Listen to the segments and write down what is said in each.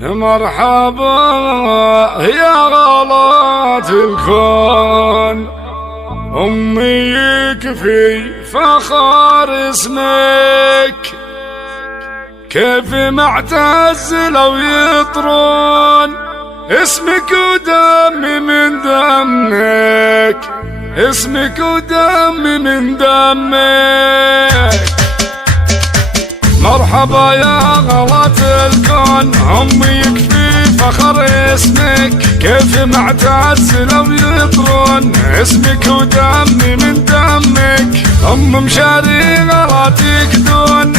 مرحبا يا غلاة الكون، أمي يكفي فخر اسمك. كيف معتز لو يطرون اسمك ودمي من دمك، اسمك ودمي من دمك. مرحبا يا غلاة الكون، أمي يكفي فخر اسمك. كيف معتز لو يطرون اسمك ودمي من دمك. أم مشاري غلاتك دون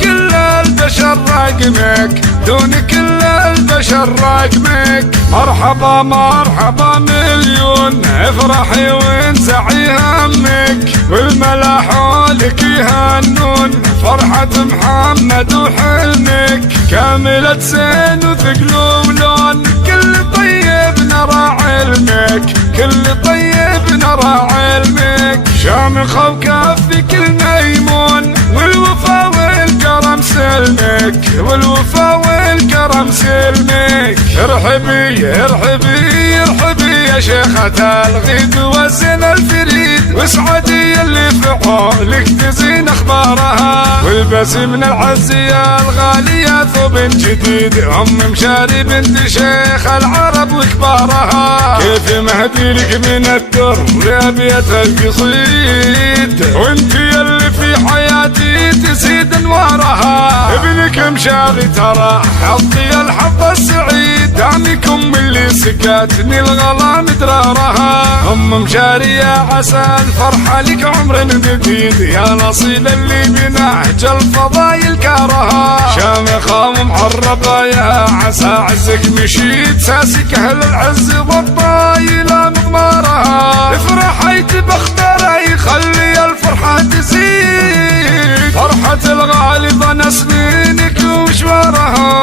كل البشر رقمك، دون كل البشر رقمك. مرحبا مرحبا مليون، افرحي وانزعي همك، والملا حولك يهنون فرحة محمد وحلمك. كاملة سين وثقل ولون، كل طيب نرى علمك، كل طيب نرى علمك. شامخة وكافي كل ميمون، والوفا والكرم سلمك، والوفا والكرم سلمك. ارحبي ارحبي ارحبي يا شيخة الغيد والزين الفريد، واسعدي اللي في عولك تزين اخبارها، والبسي من العزية الغالية ثوب جديد. أم مشاري بنت شيخ العرب وكبارها، كيف مهدي لك من الدر يا بيت القصيد، وانتي اللي في حياتي تزيد انوارها. ابنك مشاري ترى حظي الحظ السعيد، دعمكم اللي سقاتني الغلا مدرارها. أم مشاري يا عسى الفرحة لك عمر جديد، يا نصيل اللي بنهج الفضايل كارها. شامخة ومعربة يا عسى عزك مشيت، ساسك اهل العز والطايلة مضمارها. افرحي تبختري خلي الفرحة تزيد، فرحة الغالبة نسنينك ومشوارها.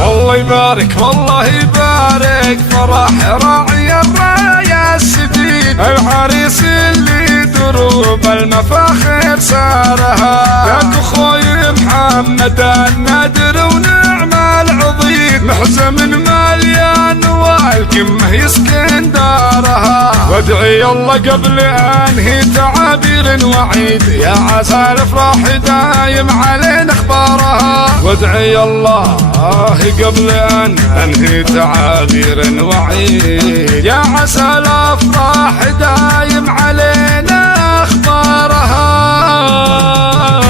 والله يبارك والله يبارك، فرح راعي الراية السديد، العريس اللي دروب المفاخر سارها. لك اخوي محمد النادر ونعم العظيم، محزم مليان والكمه يسكن دارها. وادعي الله قبل انهي تعابير وعيد، يا عسى الافراح دايم علينا اخبارها. وادعي الله قبل ان انهي تعابير وعيد، يا عسى الافراح دايم علينا اخبارها.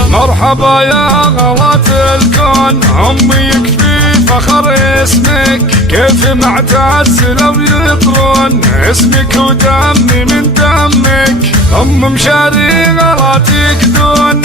مرحبا يا غلاة الكون، أمي يكفي فخر اسمك. كيف معتز لو يطرون اسمك ودمي من دمك. أم مشاري غلاتك دون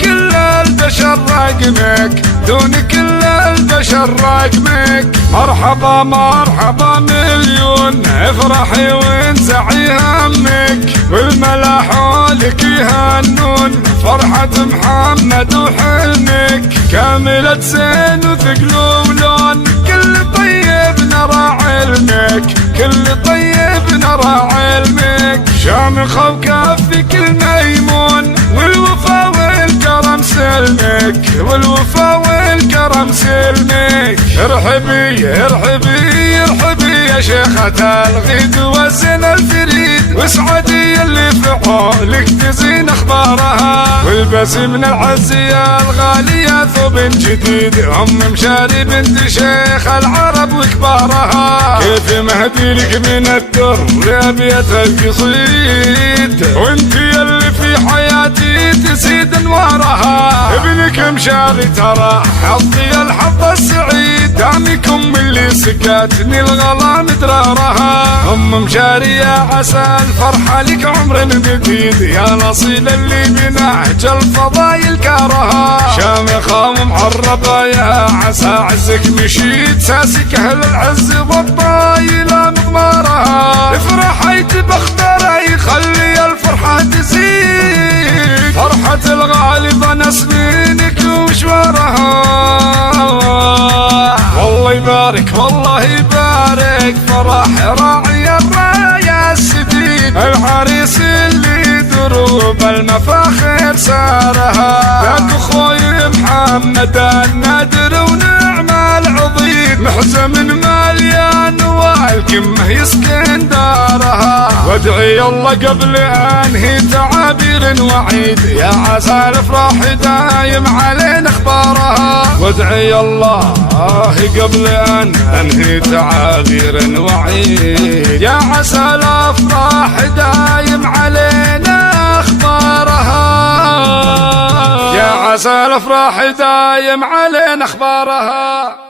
كل البشر رقمك، دون كل البشر رقمك. مرحبا مرحبا مليون، افرحي وانزعي همك، والملا حولك يهنون فرحة محمد وحلمك. كاملة سين وثقل ولون، كل طيب نرى علمك، كل طيب نرى علمك. شامخة وكافي كل ميمون، والوفا والكرم سلمك، والوفا والكرم سلمك. ارحبي ارحبي ارحبي يا شيخة الغيد والزين الفريد، واسعدي اللي في عولك تزين اخبارها، والبسي من العزية الغالية ثوب جديد. أم مشاري بنت شيخ العرب وكبارها، كيف مهدي لك من الدر يا بيت القصيد، وانتي اللي في حياتي تزيد انوارها. ابنك مشاري ترى حظي الحظ السعيد، دعمكم اللي سقاتني الغلا مدرارها. أم مشاري يا عسى الفرحة لك عمر جديد، يا نصيل اللي بنهج الفضايل كارها. شامخة ومعربة يا عسى عزك مشيت، ساسك اهل العز والطايلة مضمارها. افرحي تبختري خلي الفرحة تزيد، فرحة الغالبة نسنينك ومشوارها. والله يبارك والله يبارك، فرح راعي الراية السديد، العريس اللي دروب المفاخر سارها. لك اخوي محمد النادر ونعم العظيم، محزم مليان والقمة يسكن دارها. وادعي الله قبل انهي تعابير وعيد، يا عسى الافراح دايم علينا اخبارها. وادعي الله قبل ان انهي تعابير وعيد، يا عسى الافراح دايم علينا اخبارها. يا عسى الافراح دايم علينا اخبارها.